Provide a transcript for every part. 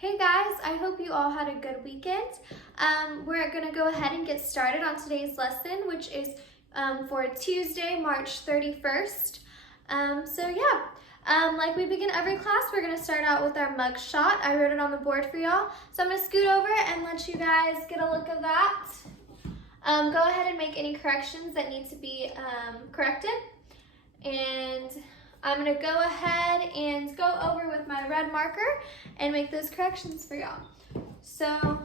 Hey guys, I hope you all had a good weekend. We're going to go ahead and get started on today's lesson, which is for Tuesday, March 31st. Like we begin every class, we're going to start out with our mug shot. I wrote it on the board for y'all. So I'm going to scoot over and let you guys get a look at that. Go ahead and make any corrections that need to be corrected. And I'm going to go ahead and go over with my red marker and make those corrections for y'all. So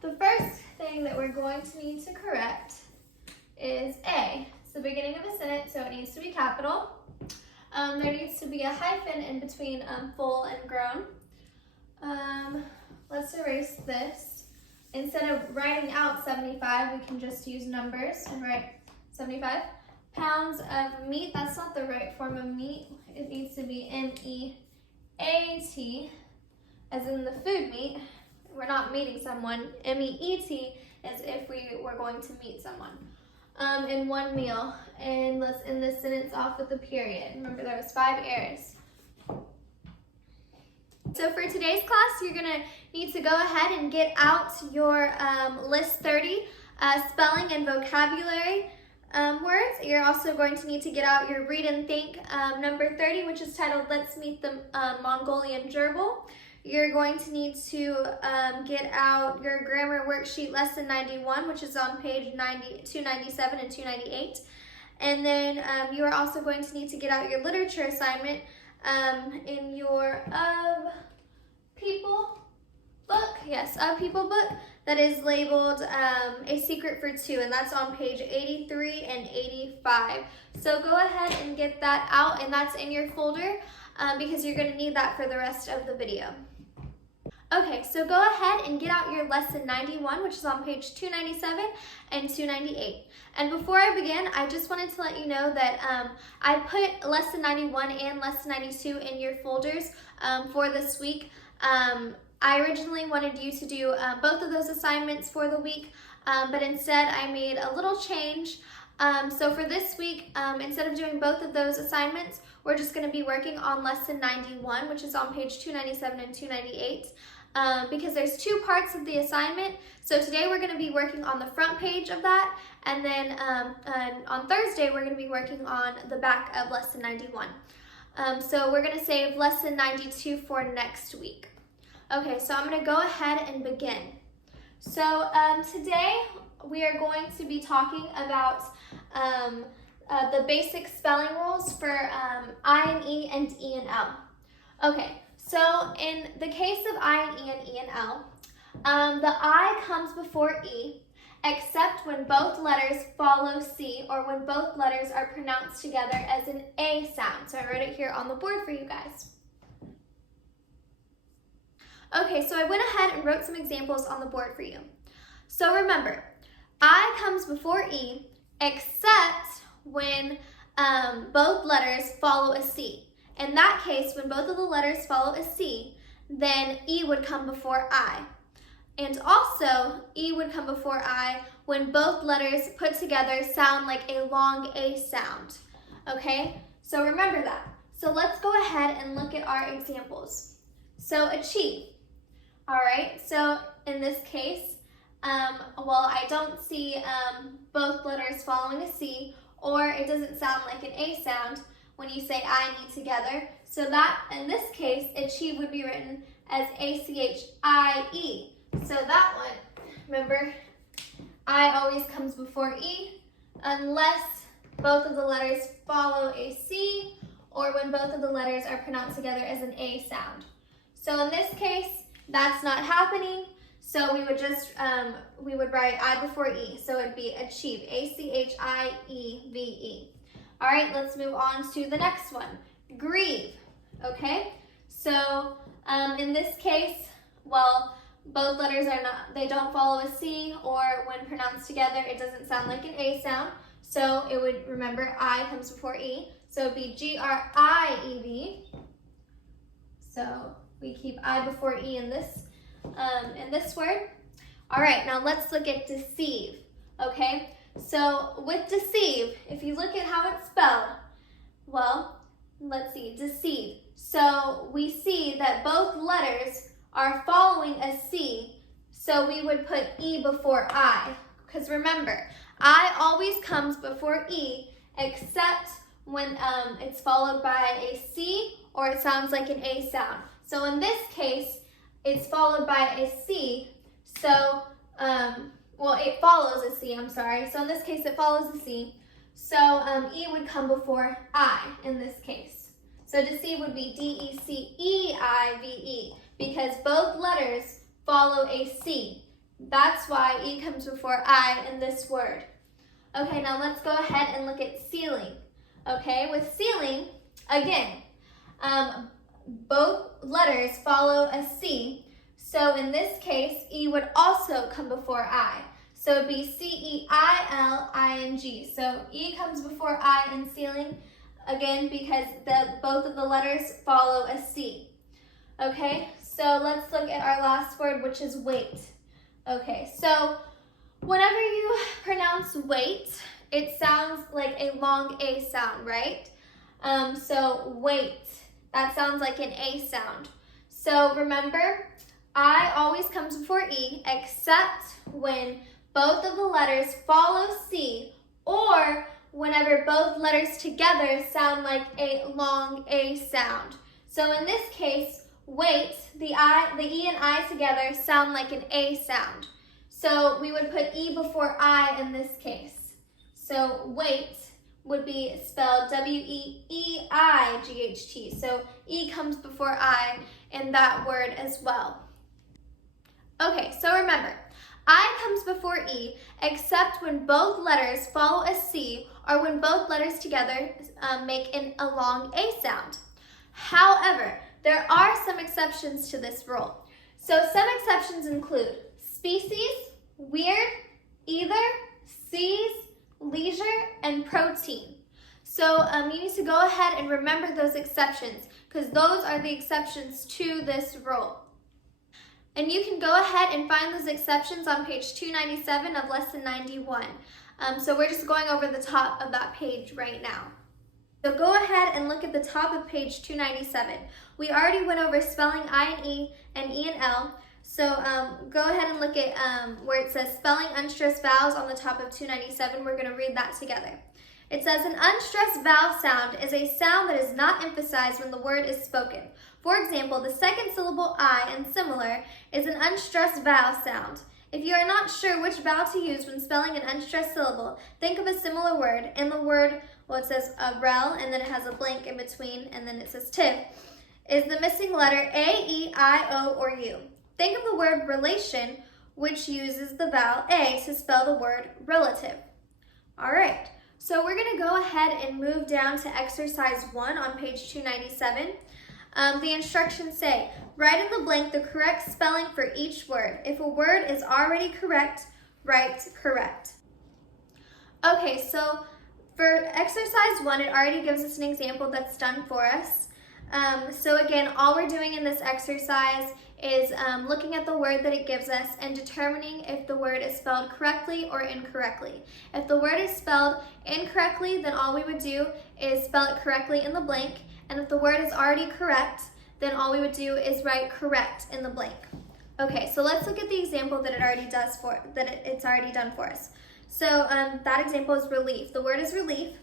the first thing that we're going to need to correct is A. It's the beginning of a sentence, so it needs to be capital. There needs to be a hyphen in between full and grown. Let's erase this. Instead of writing out 75, we can just use numbers and write 75. Pounds of meat, that's not the right form of meat. It needs to be M-E-A-T, as in the food meat. We're not meeting someone. M-E-E-T as if we were going to meet someone. In one meal. And let's end this sentence off with a period. Remember, there was 5 errors. So for today's class, you're gonna need to go ahead and get out your list 30 spelling and vocabulary words. You're also going to need to get out your read and think number 30, which is titled Let's Meet the Mongolian Gerbil. You're going to need to get out your grammar worksheet lesson 91, which is on page 297 and 298. And then you are also going to need to get out your literature assignment in your People book. Yes, a People book that is labeled A Secret for Two, and that's on page 83 and 85. So go ahead and get that out, and that's in your folder because you're going to need that for the rest of the video. Okay, so go ahead and get out your lesson 91, which is on page 297 and 298. And before I begin, I just wanted to let you know that I put lesson 91 and lesson 92 in your folders for this week. I originally wanted you to do both of those assignments for the week, but instead I made a little change. So for this week, instead of doing both of those assignments, we're just going to be working on lesson 91, which is on page 297 and 298, because there's 2 parts of the assignment. So today we're going to be working on the front page of that, and then on Thursday we're going to be working on the back of lesson 91. So we're going to save lesson 92 for next week. Okay, so I'm going to go ahead and begin. So today we are going to be talking about the basic spelling rules for I and E and E and L. Okay, so in the case of I and E and L, the I comes before E, except when both letters follow C or when both letters are pronounced together as an A sound. So I wrote it here on the board for you guys. Okay, so I went ahead and wrote some examples on the board for you. So remember, I comes before E except when both letters follow a C. In that case, when both of the letters follow a C, then E would come before I. And also, E would come before I when both letters put together sound like a long A sound. Okay, so remember that. So let's go ahead and look at our examples. So achieve. All right, so in this case, I don't see both letters following a C, or it doesn't sound like an A sound when you say I and E together. So that, in this case, achieve would be written as A-C-H-I-E. So that one, remember, I always comes before E unless both of the letters follow a C or when both of the letters are pronounced together as an A sound. So in this case, that's not happening. So we would just, we would write I before E. So it'd be achieve, A-C-H-I-E-V-E. All right, let's move on to the next one, grieve, okay? So in this case, both letters are not, they don't follow a C, or when pronounced together, it doesn't sound like an A sound. So it would, remember, I comes before E. So it'd be G-R-I-E-V. So we keep I before E in this word. All right, now let's look at deceive, okay? So with deceive, if you look at how it's spelled, well, let's see, deceive. So we see that both letters are following a C, so we would put E before I. Because remember, I always comes before E, except when it's followed by a C or it sounds like an A sound. So in this case, it's followed by a C, so, it follows a C, I'm sorry. So in this case, it follows a C. So E would come before I in this case. So deceive would be D-E-C-E-I-V-E because both letters follow a C. That's why E comes before I in this word. Okay, now let's go ahead and look at sealing. Okay, with sealing, again, both letters follow a C. So in this case, E would also come before I. So it would be C-E-I-L-I-N-G. So E comes before I in sealing, again, because both of the letters follow a C. Okay, so let's look at our last word, which is wait. Okay, so whenever you pronounce wait, it sounds like a long A sound, right? So wait, that sounds like an A sound. So remember, I always comes before E, except when both of the letters follow C, or whenever both letters together sound like a long A sound. So in this case, wait, the E and I together sound like an A sound. So we would put E before I in this case. So wait would be spelled W-E-E-I-G-H-T. So E comes before I in that word as well. Okay, so remember, I comes before E except when both letters follow a C or when both letters together make a long A sound. However, there are some exceptions to this rule. So some exceptions include species, weird, either, seas, leisure, and protein. So you need to go ahead and remember those exceptions because those are the exceptions to this rule. And you can go ahead and find those exceptions on page 297 of lesson 91. So we're just going over the top of that page right now. So go ahead and look at the top of page 297. We already went over spelling I and E and L. So go ahead and look at where it says spelling unstressed vowels on the top of 297. We're going to read that together. It says an unstressed vowel sound is a sound that is not emphasized when the word is spoken. For example, the second syllable I and similar is an unstressed vowel sound. If you are not sure which vowel to use when spelling an unstressed syllable, think of a similar word. In the word, it says rel, and then it has a blank in between, and then it says tiv, is the missing letter A, E, I, O, or U. Think of the word relation, which uses the vowel A to spell the word relative. All right, so we're going to go ahead and move down to exercise 1 on page 297. The instructions say, write in the blank the correct spelling for each word. If a word is already correct, write correct. Okay, so for exercise 1, it already gives us an example that's done for us. So again, all we're doing in this exercise is looking at the word that it gives us and determining if the word is spelled correctly or incorrectly. If the word is spelled incorrectly, then all we would do is spell it correctly in the blank. And if the word is already correct, then all we would do is write correct in the blank. Okay, so let's look at the example that it's already done for us. So that example is relief. The word is relief,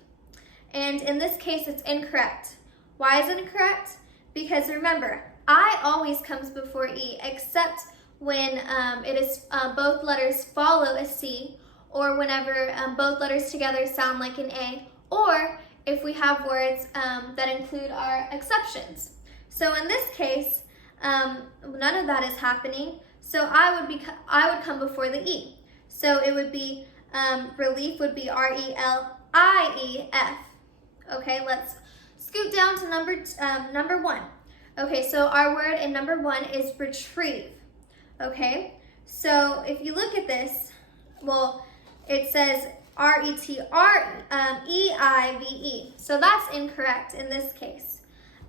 and in this case, it's incorrect. Why is it incorrect? Because remember, I always comes before E, except when it is both letters follow a C, or whenever both letters together sound like an A, or if we have words that include our exceptions. So in this case, none of that is happening, so I would come before the E. So it would be, relief would be R-E-L-I-E-F. Okay, let's scoot down to number 1. Okay, so our word in number 1 is retrieve. Okay, so if you look at this, well, it says R-E-T-R-E-I-V-E. So that's incorrect in this case.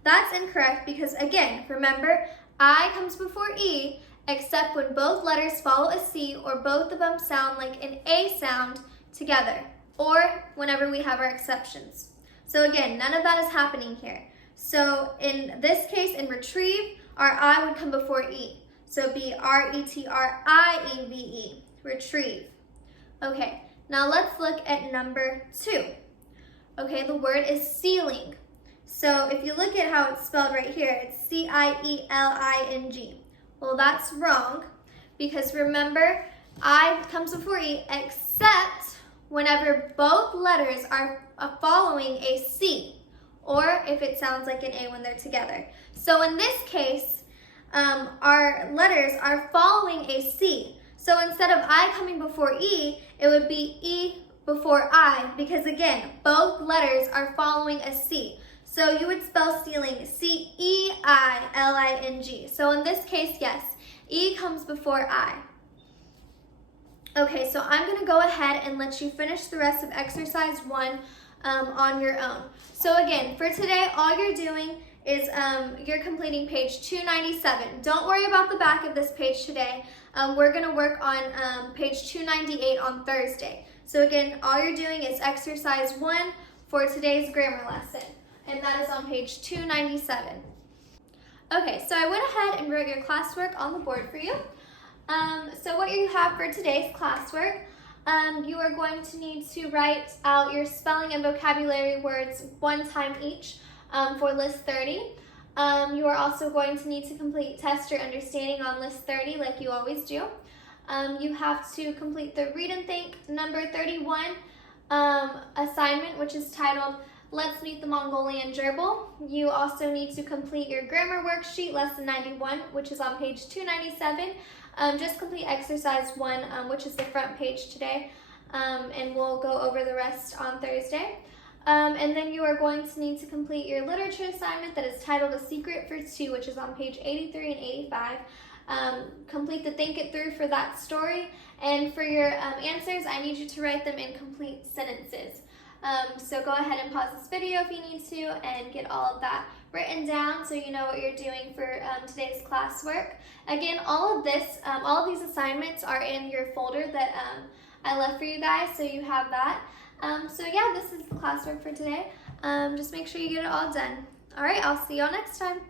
That's incorrect because, again, remember, I comes before E, except when both letters follow a C or both of them sound like an A sound together, or whenever we have our exceptions. So again, none of that is happening here. So in this case, in retrieve, our I would come before E. So it'd be R-E-T-R-I-E-V-E, retrieve. Okay, now let's look at number 2. Okay, the word is ceiling. So if you look at how it's spelled right here, it's C-I-E-L-I-N-G. Well, that's wrong because remember, I comes before E except whenever both letters are following a C, or if it sounds like an A when they're together. So in this case, our letters are following a C. So instead of I coming before E, it would be E before I, because again, both letters are following a C. So you would spell ceiling C-E-I-L-I-N-G. So in this case, yes, E comes before I. Okay, so I'm going to go ahead and let you finish the rest of exercise 1 on your own. So again, for today, all you're doing is you're completing page 297. Don't worry about the back of this page today. We're going to work on page 298 on Thursday. So again, all you're doing is exercise 1 for today's grammar lesson, and that is on page 297. Okay, so I went ahead and wrote your classwork on the board for you. So what you have for today's classwork, you are going to need to write out your spelling and vocabulary words 1 time each for list 30. You are also going to need to complete test your understanding on list 30 like you always do. You have to complete the read and think number 31 assignment, which is titled Let's Meet the Mongolian Gerbil. You also need to complete your grammar worksheet, lesson 91, which is on page 297. Just complete exercise 1, which is the front page today, and we'll go over the rest on Thursday. And then you are going to need to complete your literature assignment that is titled A Secret for Two, which is on page 83 and 85. Complete the think it through for that story, and for your answers, I need you to write them in complete sentences. So go ahead and pause this video if you need to and get all of that written down so you know what you're doing for today's classwork. Again, all of these assignments are in your folder that I left for you guys, so you have that. So yeah, this is the classwork for today. Just make sure you get it all done. All right, I'll see y'all next time.